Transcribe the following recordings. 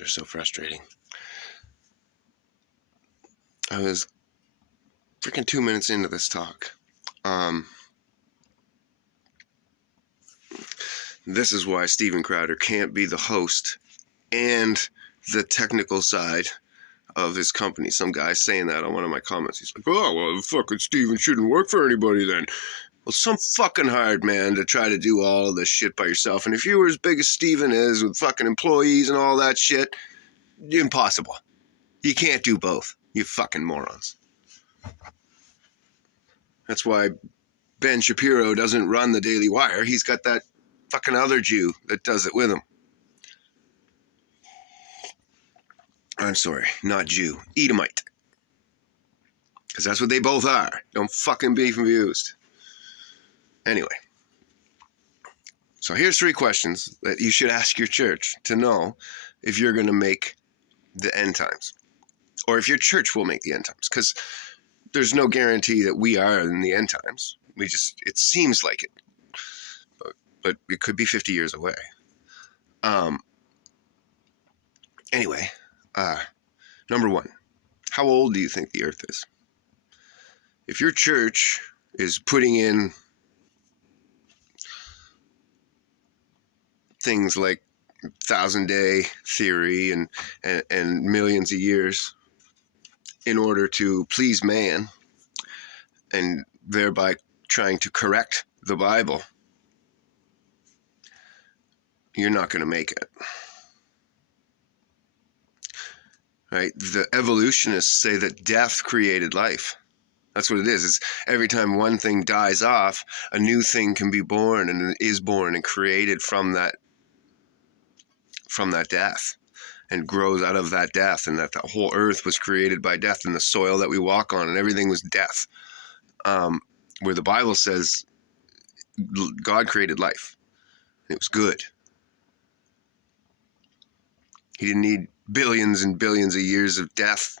are so frustrating. I was freaking 2 minutes into this talk. This is why Steven Crowder can't be the host and the technical side of his company. Some guy saying that on one of my comments. He's like, oh, well, fucking Steven shouldn't work for anybody then. Well, some fucking hired man to try to do all of this shit by yourself. And if you were as big as Steven is with fucking employees and all that shit, impossible. You can't do both. You fucking morons. That's why Ben Shapiro doesn't run the Daily Wire. He's got that fucking other Jew that does it with him. I'm sorry, not Jew. Edomite. Because that's what they both are. Don't fucking be confused. Anyway. So here's 3 questions that you should ask your church to know if you're going to make the end times. Or if your church will make the end times. Because there's no guarantee that we are in the end times. It seems like it. But it could be 50 years away. Anyway, number 1, how old do you think the earth is? If your church is putting in things like 1,000-day theory and millions of years in order to please man and thereby trying to correct the Bible, you're not going to make it. Right? The evolutionists say that death created life. That's what it is. It's every time one thing dies off, a new thing can be born and is born and created from that death and grows out of that death, and that the whole earth was created by death, and the soil that we walk on and everything was death. Where the Bible says God created life. And it was good. He didn't need billions and billions of years of death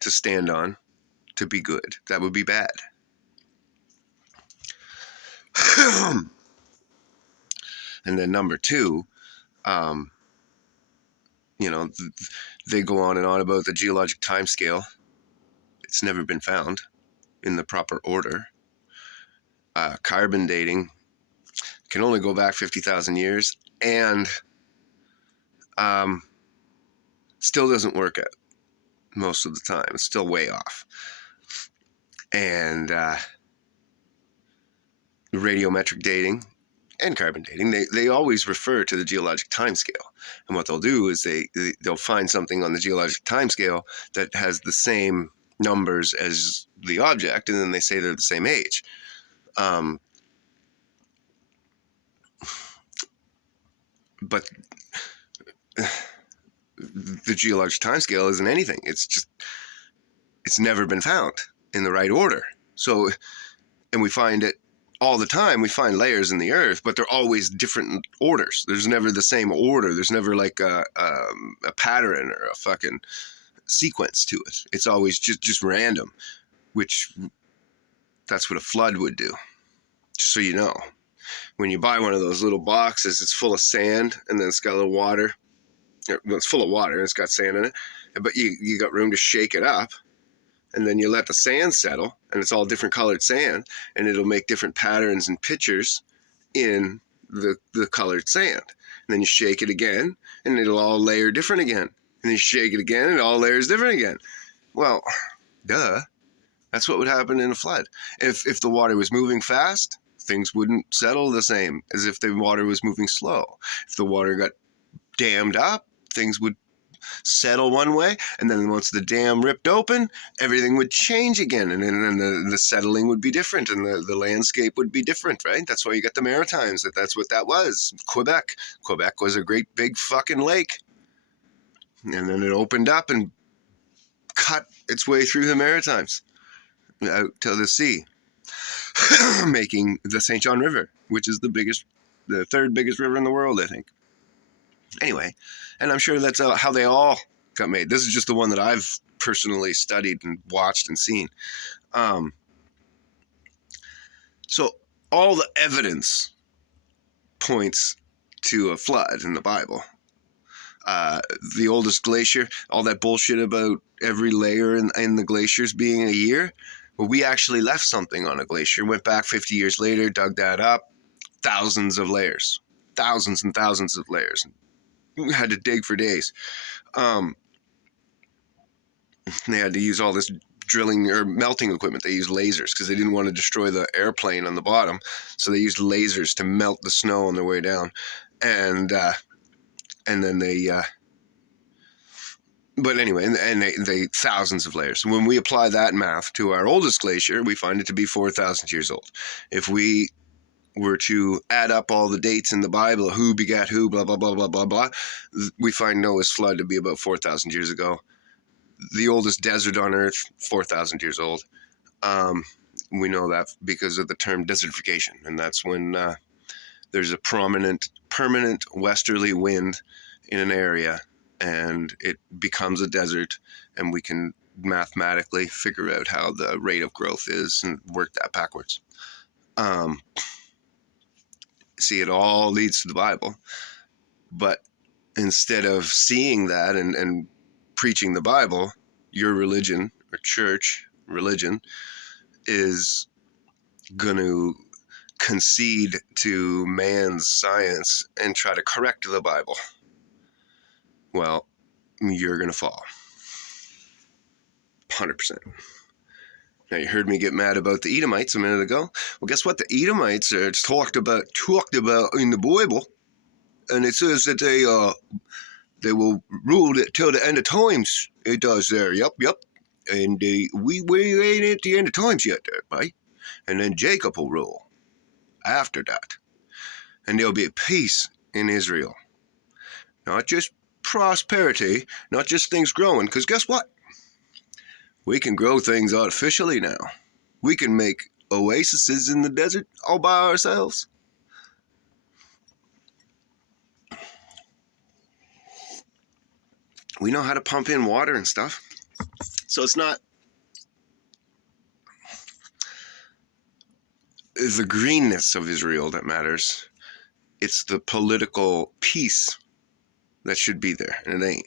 to stand on to be good. That would be bad. And then number 2, they go on and on about the geologic time scale. It's never been found in the proper order. Carbon dating can only go back 50,000 years and still doesn't work out most of the time. It's still way off. And radiometric dating and carbon dating, they always refer to the geologic time scale. And what they'll do is they'll find something on the geologic time scale that has the same numbers as the object, and then they say they're the same age. But the geologic time scale isn't anything. It's never been found in the right order. So, and we find it all the time. We find layers in the earth, but they're always different orders. There's never the same order. There's never like a pattern or a fucking sequence to it. It's always just random, which that's what a flood would do. Just so you know, when you buy one of those little boxes, it's full of sand and then it's got a little water. Well, it's full of water and it's got sand in it, but you got room to shake it up, and then you let the sand settle, and it's all different colored sand, and it'll make different patterns and pictures in the colored sand. And then you shake it again, and it'll all layer different again. And then you shake it again, and it all layers different again. Well, duh. That's what would happen in a flood. If the water was moving fast, things wouldn't settle the same as if the water was moving slow. If the water got dammed up, things would settle one way, and then once the dam ripped open, everything would change again, and then the settling would be different, and the landscape would be different, right? That's why you got the Maritimes. That's what that was. Quebec was a great big fucking lake, and then it opened up and cut its way through the Maritimes out to the sea, making the St. John River, which is the 3rd biggest river in the world, I think. Anyway, and I'm sure that's how they all got made. This is just the one that I've personally studied and watched and seen. So all the evidence points to a flood in the Bible. The oldest glacier, all that bullshit about every layer in the glaciers being a year. Well, we actually left something on a glacier, went back 50 years later, dug that up, thousands of layers, thousands and thousands of layers. We had to dig for days. They had to use all this drilling or melting equipment. They used lasers because they didn't want to destroy the airplane on the bottom. So they used lasers to melt the snow on their way down. And then but anyway, and they thousands of layers. When we apply that math to our oldest glacier, we find it to be 4,000 years old. If we were to add up all the dates in the Bible, who begat who, blah, blah, blah, blah, blah, blah, we find Noah's flood to be about 4,000 years ago. The oldest desert on Earth, 4,000 years old. We know that because of the term desertification, and that's when there's a permanent westerly wind in an area, and it becomes a desert, and we can mathematically figure out how the rate of growth is and work that backwards. See, it all leads to the Bible, but instead of seeing that and preaching the Bible, your religion or church religion is going to concede to man's science and try to correct the Bible. Well, you're going to fall. 100%. Now, you heard me get mad about the Edomites a minute ago. Well, guess what? The Edomites are talked about in the Bible, and it says that they will rule it till the end of times. It does there. Yep. And we ain't at the end of times yet, there, mate. And then Jacob will rule after that. And there'll be peace in Israel. Not just prosperity, not just things growing, because guess what? We can grow things artificially now. We can make oases in the desert all by ourselves. We know how to pump in water and stuff. So it's not the greenness of Israel that matters. It's the political peace that should be there, and it ain't.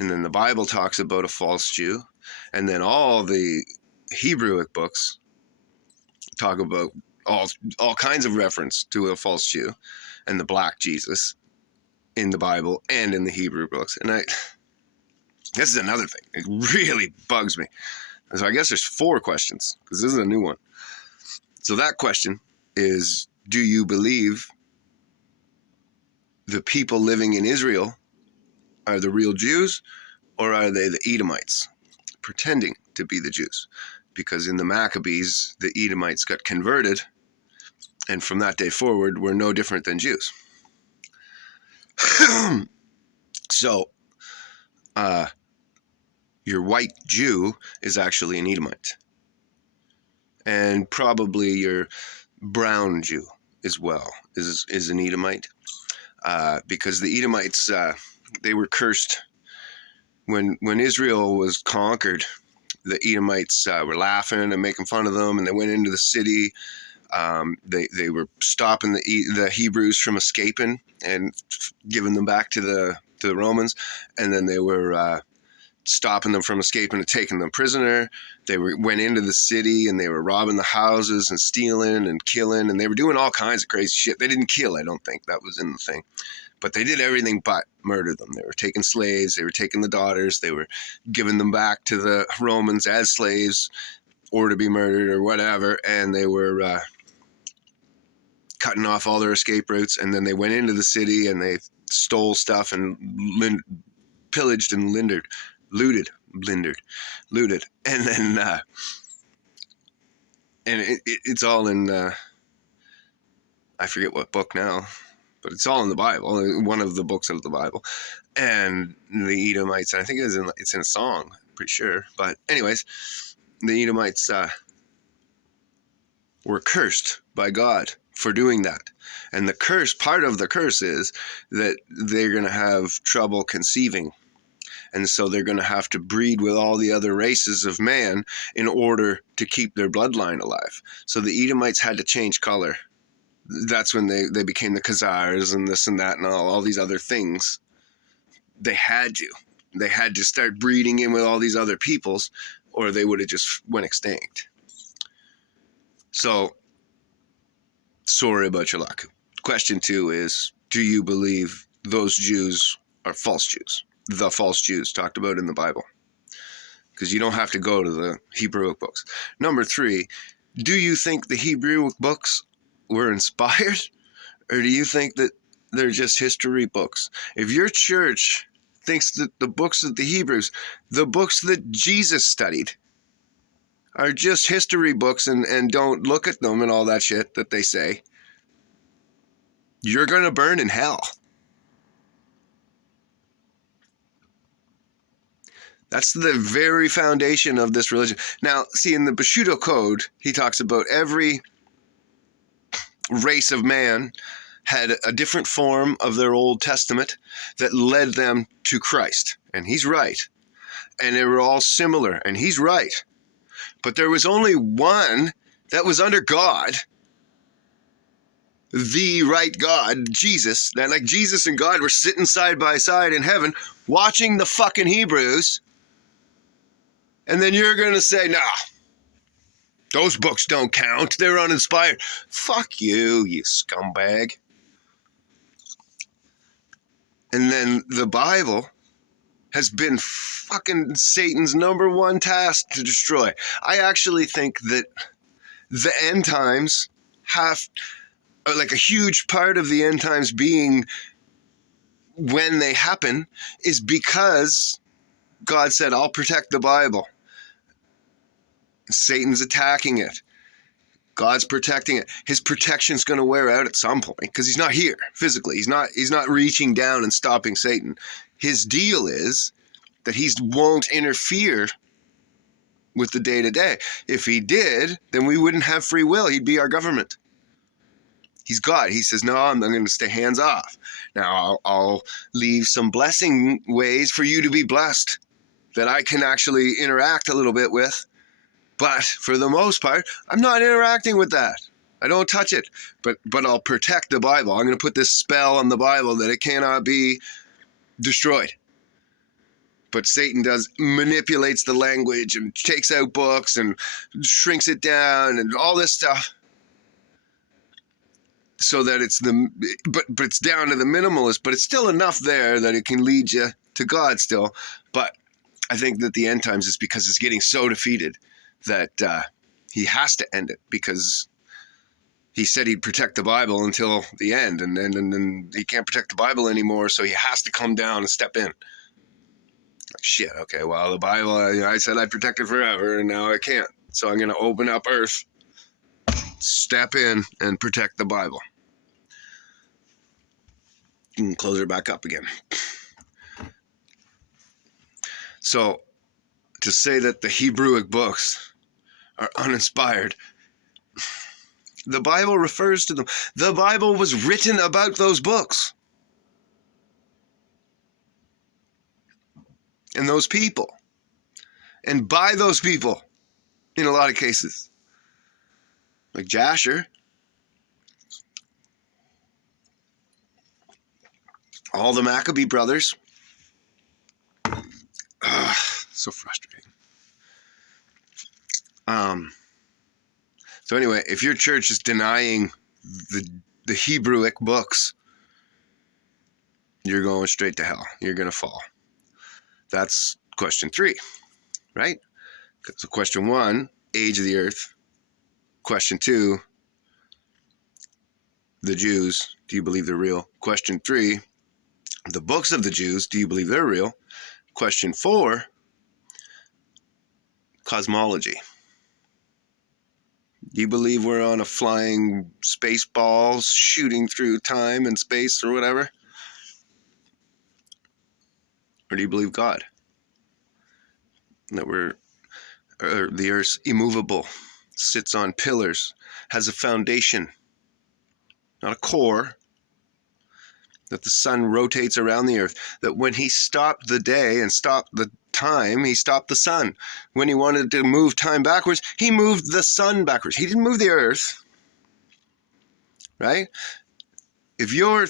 And then the Bible talks about a false Jew, and then all the Hebrewic books talk about all kinds of reference to a false Jew and the black Jesus in the Bible and in the Hebrew books. And this is another thing. It really bugs me. So I guess there's 4 questions, because this is a new one. So that question is, do you believe the people living in Israel are the real Jews, or are they the Edomites pretending to be the Jews? Because in the Maccabees, the Edomites got converted, and from that day forward, we're no different than Jews. So, your white Jew is actually an Edomite. And probably your brown Jew as well is an Edomite. Because the Edomites, they were cursed. When Israel was conquered, the Edomites were laughing and making fun of them, and they went into the city. They were stopping the Hebrews from escaping and giving them back to the Romans, and then they were stopping them from escaping and taking them prisoner. They went into the city and they were robbing the houses and stealing and killing, and they were doing all kinds of crazy shit. They didn't kill, I don't think that was in the thing, but they did everything but murder them. They were taking slaves, they were taking the daughters, they were giving them back to the Romans as slaves or to be murdered or whatever, and they were cutting off all their escape routes. And then they went into the city and they stole stuff and pillaged and looted, and then and it's all in I forget what book now, but it's all in the Bible, one of the books of the Bible. And the Edomites, and I think it's in a song, I'm pretty sure, but anyways, the Edomites were cursed by God for doing that. And the curse, part of the curse is that they're going to have trouble conceiving. And so they're going to have to breed with all the other races of man in order to keep their bloodline alive. So the Edomites had to change color. That's when they became the Khazars and this and that and all these other things. They had to. They had to start breeding in with all these other peoples, or they would have just went extinct. So, sorry about your luck. Question 2 is, do you believe those Jews are false Jews? The false Jews talked about in the Bible. Because you don't have to go to the Hebrew books. Number 3, do you think the Hebrew books were inspired? Or do you think that they're just history books? If your church thinks that the books of the Hebrews, the books that Jesus studied, are just history books and don't look at them and all that shit that they say, you're going to burn in hell. That's the very foundation of this religion. Now, see, in the Bushido Code, he talks about every race of man had a different form of their Old Testament that led them to Christ. And he's right. And they were all similar. And he's right. But there was only one that was under God, the right God, Jesus. That like Jesus and God were sitting side by side in heaven watching the fucking Hebrews. And then you're going to say, nah, those books don't count. They're uninspired. Fuck you, you scumbag. And then the Bible has been fucking Satan's number one task to destroy. I actually think that the end times have, like a huge part of the end times being when they happen is because God said, I'll protect the Bible. Satan's attacking it. God's protecting it. His protection's going to wear out at some point because he's not here physically. He's not reaching down and stopping Satan. His deal is that he won't interfere with the day-to-day. If he did, then we wouldn't have free will. He'd be our government. He's God. He says, no, I'm going to stay hands off. Now, I'll leave some blessing ways for you to be blessed that I can actually interact a little bit with. But for the most part, I'm not interacting with that. I don't touch it. But I'll protect the Bible. I'm going to put this spell on the Bible that it cannot be destroyed. But Satan manipulates the language and takes out books and shrinks it down and all this stuff so that but it's down to the minimalist, but it's still enough there that it can lead you to God still. But I think that the end times is because it's getting so defeated that he has to end it because he said he'd protect the Bible until the end, and then he can't protect the Bible anymore, so he has to come down and step in. Like, shit, okay, well, the Bible, I said I'd protect it forever, and now I can't. So I'm going to open up earth, step in, and protect the Bible. You can close her back up again. So to say that the Hebrewic books are uninspired, the Bible refers to them. The Bible was written about those books. And those people. And by those people, in a lot of cases. Like Jasher. All the Maccabee brothers. Ugh, so frustrating. So anyway, if your church is denying the Hebrewic books, you're going straight to hell. You're going to fall. That's question 3, right? So question 1, age of the earth. Question 2, the Jews, do you believe they're real? Question 3, the books of the Jews, do you believe they're real? Question 4, cosmology. Do you believe we're on a flying space ball shooting through time and space or whatever? Or do you believe God? That the earth's immovable, sits on pillars, has a foundation, not a core, that the sun rotates around the earth, that when he stopped the day and stopped the time, he stopped the sun. When he wanted to move time backwards, he moved the sun backwards. He didn't move the earth, right? If your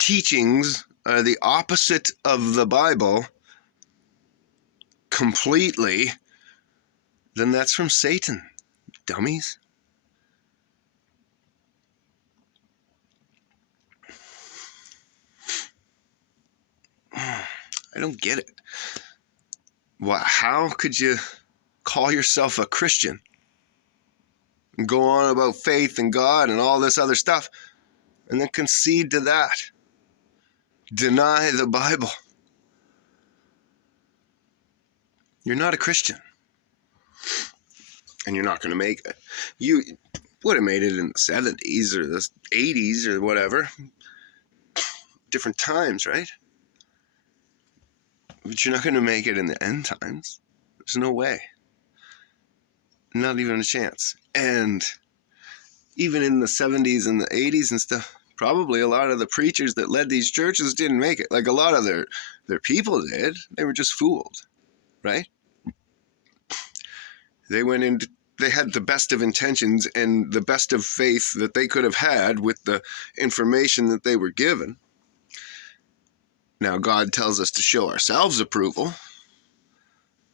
teachings are the opposite of the Bible completely, then that's from Satan, dummies. I don't get it. How could you call yourself a Christian and go on about faith and God and all this other stuff and then concede to that? Deny the Bible. You're not a Christian. And you're not going to make it. You would have made it in the 70s or the 80s or whatever. Different times, right? But you're not going to make it in the end times. There's no way. Not even a chance. And even in the 70s and the 80s and stuff, probably a lot of the preachers that led these churches didn't make it. Like a lot of their people did. They were just fooled, right? They went into, they had the best of intentions and the best of faith that they could have had with the information that they were given. Now, God tells us to show ourselves approval,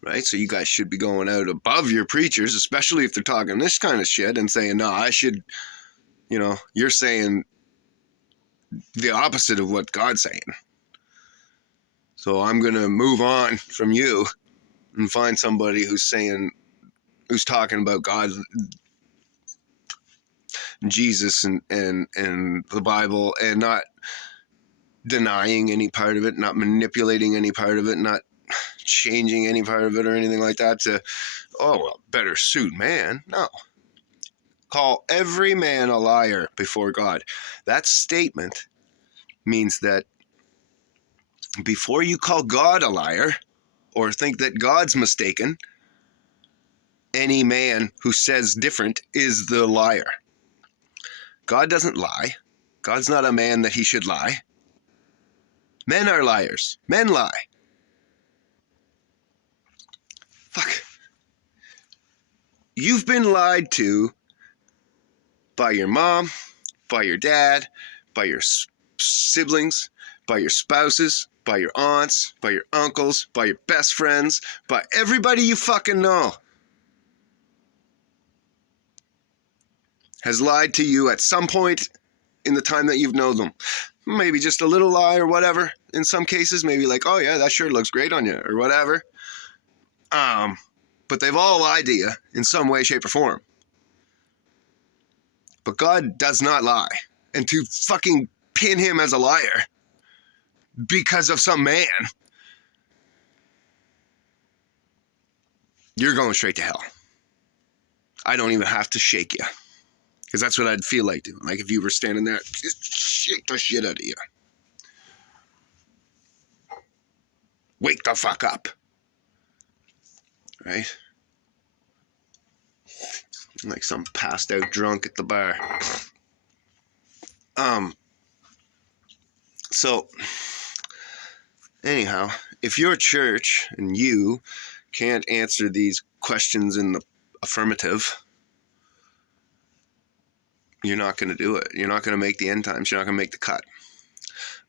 right? So you guys should be going out above your preachers, especially if they're talking this kind of shit and saying, no, I should, you're saying the opposite of what God's saying. So I'm going to move on from you and find somebody who's talking about God, Jesus and the Bible, and not denying any part of it, not manipulating any part of it, not changing any part of it or anything like that to, better suit man. No. Call every man a liar before God. That statement means that before you call God a liar or think that God's mistaken, any man who says different is the liar. God doesn't lie. God's not a man that he should lie. Men are liars. Men lie. Fuck. You've been lied to by your mom, by your dad, by your siblings, by your spouses, by your aunts, by your uncles, by your best friends, by everybody you fucking know has lied to you at some point in the time that you've known them. Maybe just a little lie or whatever. In some cases, maybe like, oh yeah, that sure looks great on you or whatever. But they've all lied to you in some way, shape, or form. But God does not lie. And to fucking pin him as a liar because of some man, you're going straight to hell. I don't even have to shake you. Because that's what I'd feel like doing. Like if you were standing there, just shake the shit out of you. Wake the fuck up. Right? Like some passed out drunk at the bar. So, anyhow, if your church and you can't answer these questions in the affirmative, you're not going to do it. You're not going to make the end times. You're not going to make the cut.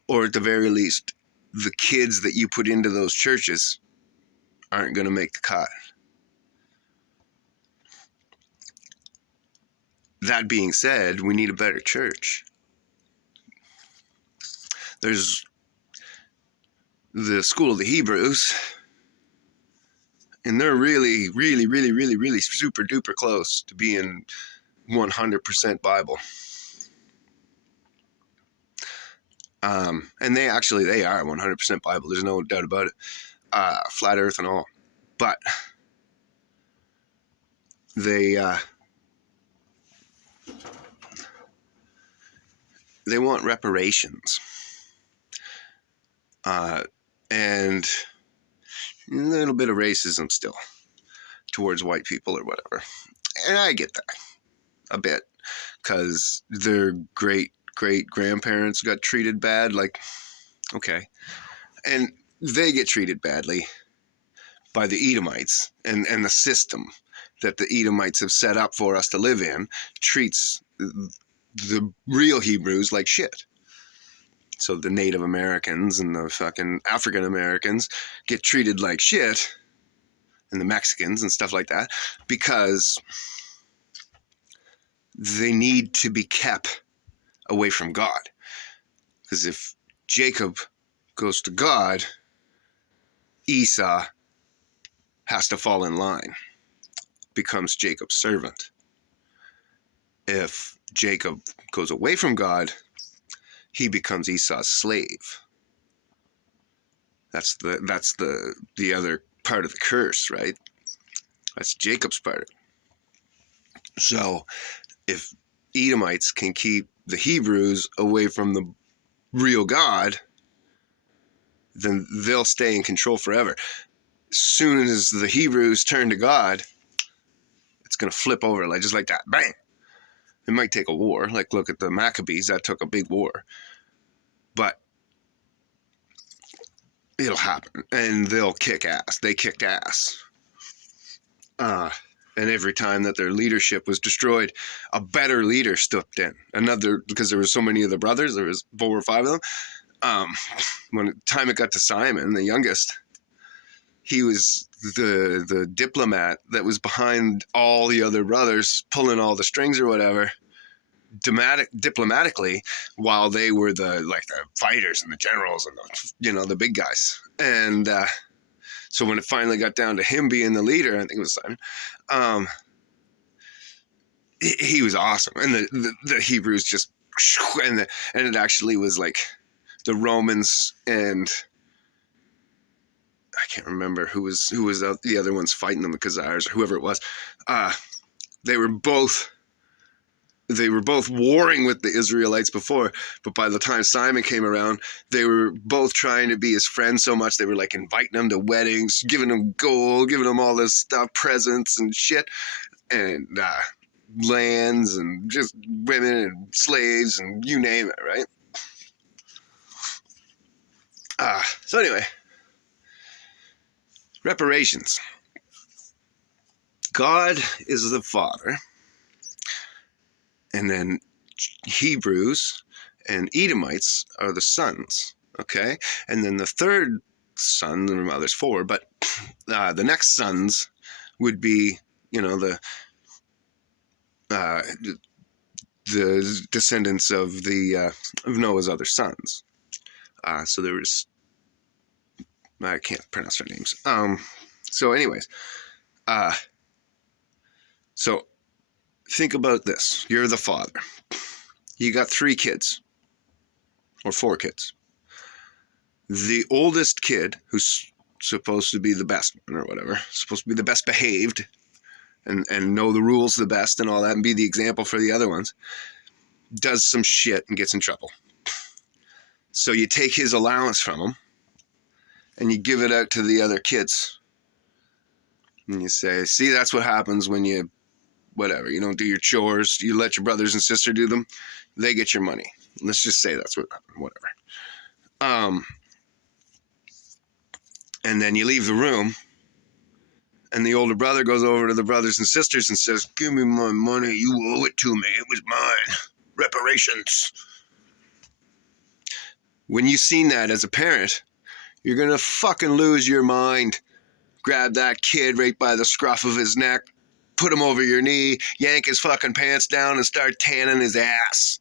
Or at the very least, the kids that you put into those churches aren't going to make the cut. That being said, we need a better church. There's the School of the Hebrews, and they're really, really, really, really, really super duper close to being 100% Bible. And they are 100% Bible. There's no doubt about it. Flat earth and all. But they want reparations. And a little bit of racism still towards white people or whatever. And I get that a bit because their great-great-grandparents got treated bad. Like, okay. And they get treated badly by the Edomites, and the system that the Edomites have set up for us to live in treats the real Hebrews like shit. So the Native Americans and the fucking African Americans get treated like shit, and the Mexicans and stuff like that, because they need to be kept away from God. Because if Jacob goes to God, Esau has to fall in line, becomes Jacob's servant. If Jacob goes away from God, he becomes Esau's slave. That's the other part of the curse, right? That's Jacob's part. So if Edomites can keep the Hebrews away from the real God, then they'll stay in control forever. As soon as the Hebrews turn to God, it's going to flip over like just like that. Bang! It might take a war. Like, look at the Maccabees. That took a big war. But it'll happen. And they'll kick ass. They kicked ass. And every time that their leadership was destroyed, a better leader stepped in. Another, because there were so many of the brothers, there was 4 or 5 of them. When the time it got to Simon, the youngest, he was the diplomat that was behind all the other brothers, pulling all the strings or whatever, diplomatically, while they were the fighters and the generals and the big guys. And so when it finally got down to him being the leader, I think it was Simon, he was awesome. And the Hebrews just, and it actually was like the Romans and I can't remember who was the other ones fighting them, the Khazars or whoever it was. They were both warring with the Israelites before, but by the time Simon came around, they were both trying to be his friends so much they were like inviting him to weddings, giving him gold, giving him all this stuff, presents and shit, and lands and just women and slaves and you name it, right? So anyway, reparations. God is the father, and then Hebrews and Edomites are the sons, okay? And then the third son, well, there's 4, but the next sons would be, the descendants of of Noah's other sons. So there was, I can't pronounce their names. So anyways, so think about this. You're the father. You got 3 kids or 4 kids. The oldest kid, who's supposed to be the best one or whatever, supposed to be the best behaved and know the rules the best and all that and be the example for the other ones, does some shit and gets in trouble. So you take his allowance from him and you give it out to the other kids. And you say, see, that's what happens when you, whatever, you don't do your chores, you let your brothers and sister do them, they get your money. Let's just say that's what happened, whatever. And then you leave the room, and the older brother goes over to the brothers and sisters and says, give me my money, you owe it to me, it was mine, reparations. When you've seen that as a parent, you're gonna fucking lose your mind. Grab that kid right by the scruff of his neck, put him over your knee, yank his fucking pants down and start tanning his ass.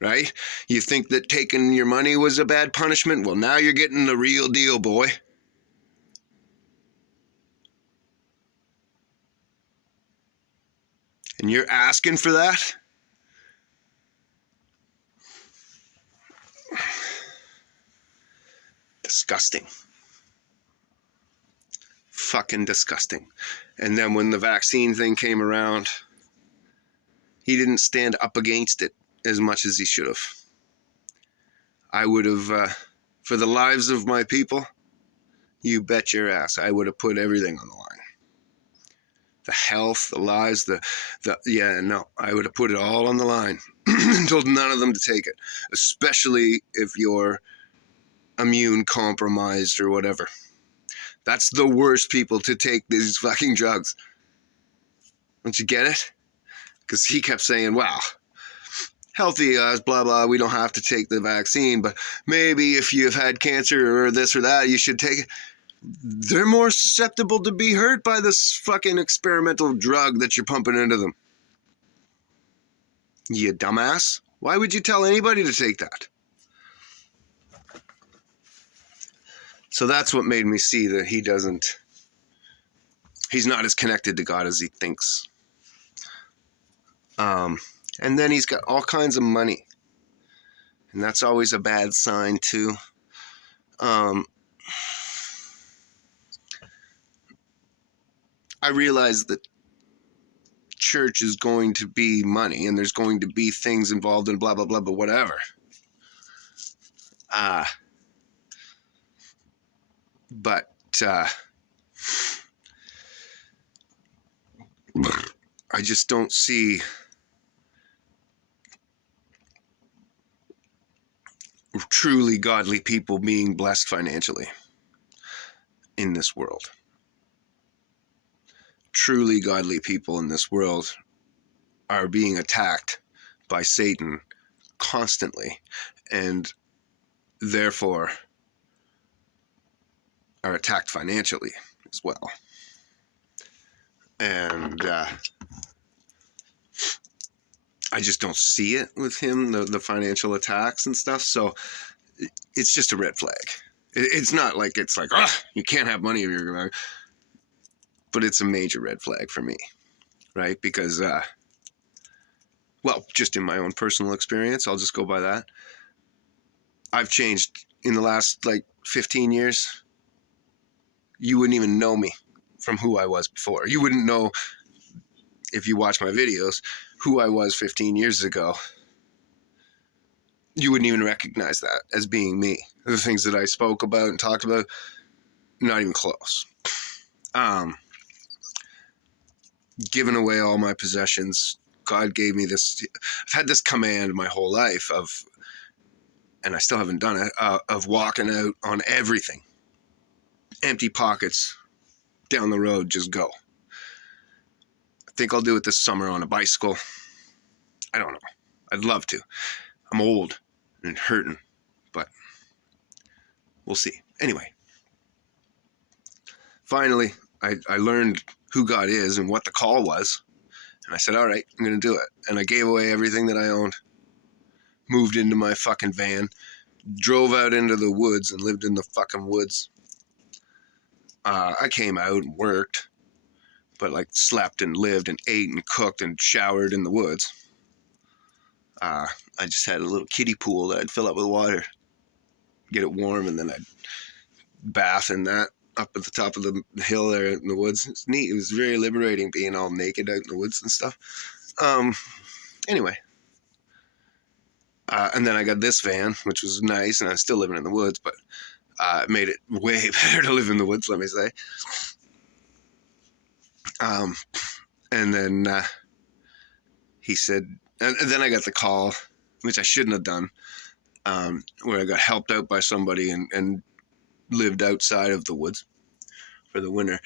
Right? You think that taking your money was a bad punishment? Well, now you're getting the real deal, boy. And you're asking for that? Disgusting. Fucking disgusting. And then when the vaccine thing came around, he didn't stand up against it as much as he should have. I would have, for the lives of my people, you bet your ass, I would have put everything on the line. The health, the lives, I would have put it all on the line and told none of them to take it, especially if you're immune compromised or whatever. That's the worst people to take these fucking drugs. Don't you get it? Because he kept saying, wow, healthy as blah blah, we don't have to take the vaccine, but maybe if you've had cancer or this or that, you should take it. They're more susceptible to be hurt by this fucking experimental drug that you're pumping into them. You dumbass. Why would you tell anybody to take that? So that's what made me see that he's not as connected to God as he thinks. And then he's got all kinds of money. And that's always a bad sign too. I realize that church is going to be money and there's going to be things involved in blah, blah, blah, but whatever. But I just don't see truly godly people being blessed financially in this world. Truly godly people in this world are being attacked by Satan constantly, and therefore are attacked financially as well. And I just don't see it with him, the financial attacks and stuff. So it's just a red flag. It's not like it's like, oh, you can't have money if you're going to, but it's a major red flag for me, right? Because, well, just in my own personal experience, I'll just go by that. I've changed in the last like 15 years. You wouldn't even know me from who I was before. You wouldn't know, if you watch my videos, who I was 15 years ago. You wouldn't even recognize that as being me. The things that I spoke about and talked about, not even close. Giving away all my possessions. God gave me this. I've had this command my whole life of, and I still haven't done it, of walking out on everything. Empty pockets, down the road, just go. I think I'll do it this summer on a bicycle. I don't know. I'd love to. I'm old and hurting, but we'll see. Anyway, finally, I learned who God is and what the call was. And I said, all right, I'm going to do it. And I gave away everything that I owned, moved into my fucking van, drove out into the woods and lived in the fucking woods. I came out and worked, but like slept and lived and ate and cooked and showered in the woods. I just had a little kiddie pool that I'd fill up with water, get it warm, and then I'd bath in that up at the top of the hill there in the woods. It's neat. It was very liberating being all naked out in the woods and stuff. Anyway. And then I got this van, which was nice, and I was still living in the woods, but it made it way better to live in the woods, let me say. And then he said, and then I got the call, which I shouldn't have done, where I got helped out by somebody and lived outside of the woods for the winter.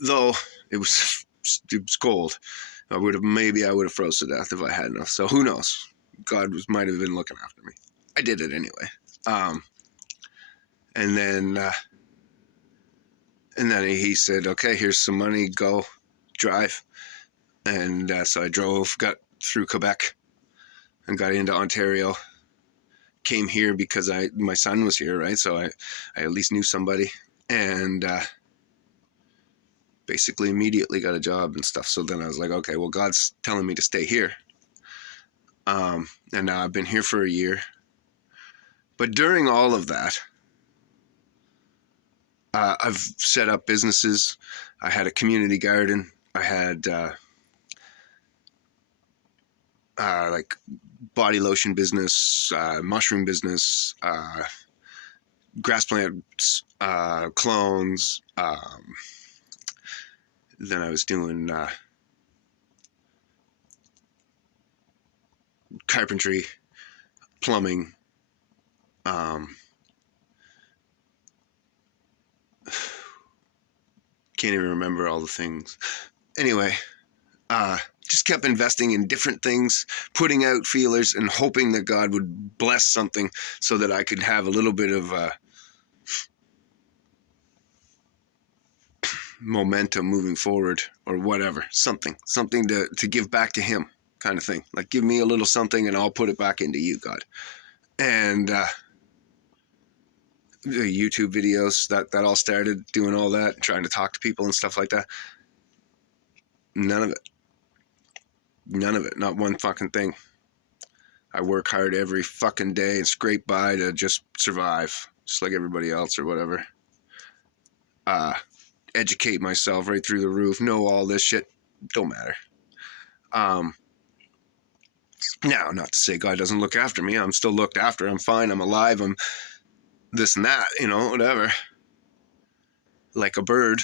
Though it was cold. I would have froze to death if I had enough. So who knows? God might have been looking after me. I did it anyway. And then he said, okay, here's some money, go drive. And so I drove, got through Quebec and got into Ontario. Came here because my son was here, right? So I at least knew somebody, and basically immediately got a job and stuff. So then I was like, okay, well, God's telling me to stay here. And now I've been here for a year. But during all of that, I've set up businesses. I had a community garden. I had like body lotion business, mushroom business, grass plants, clones. Then I was doing carpentry, plumbing. Can't even remember all the things. Anyway, just kept investing in different things, putting out feelers and hoping that God would bless something so that I could have a little bit of momentum moving forward, or whatever, something to give back to him, kind of thing. Like, give me a little something and I'll put it back into you, God. And the YouTube videos, that all started, doing all that, trying to talk to people and stuff like that. None of it, not one fucking thing. I work hard every fucking day and scrape by to just survive, just like everybody else or whatever. Educate myself right through the roof, know all this shit, don't matter. Now, not to say God doesn't look after me. I'm still looked after. I'm fine. I'm alive. I'm this and that, whatever. Like a bird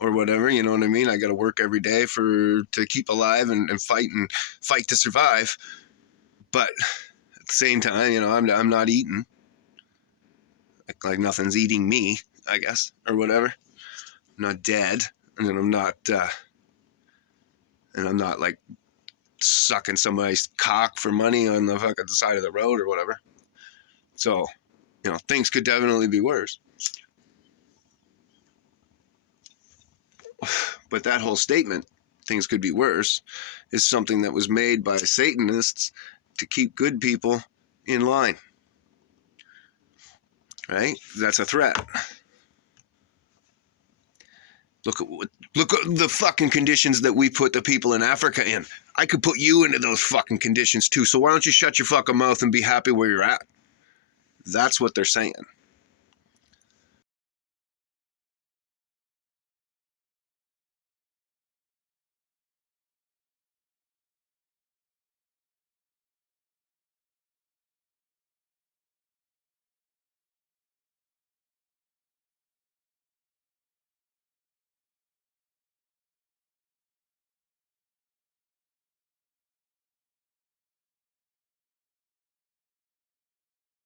or whatever, you know what I mean? I got to work every day to keep alive and fight to survive. But at the same time, I'm not eating. Like nothing's eating me, I guess, or whatever. I'm not dead, and I'm not like sucking somebody's cock for money on the fucking side of the road or whatever. So, things could definitely be worse. But that whole statement, things could be worse, is something that was made by Satanists to keep good people in line. Right? That's a threat. Look at the fucking conditions that we put the people in Africa in. I could put you into those fucking conditions too. So why don't you shut your fucking mouth and be happy where you're at? That's what they're saying.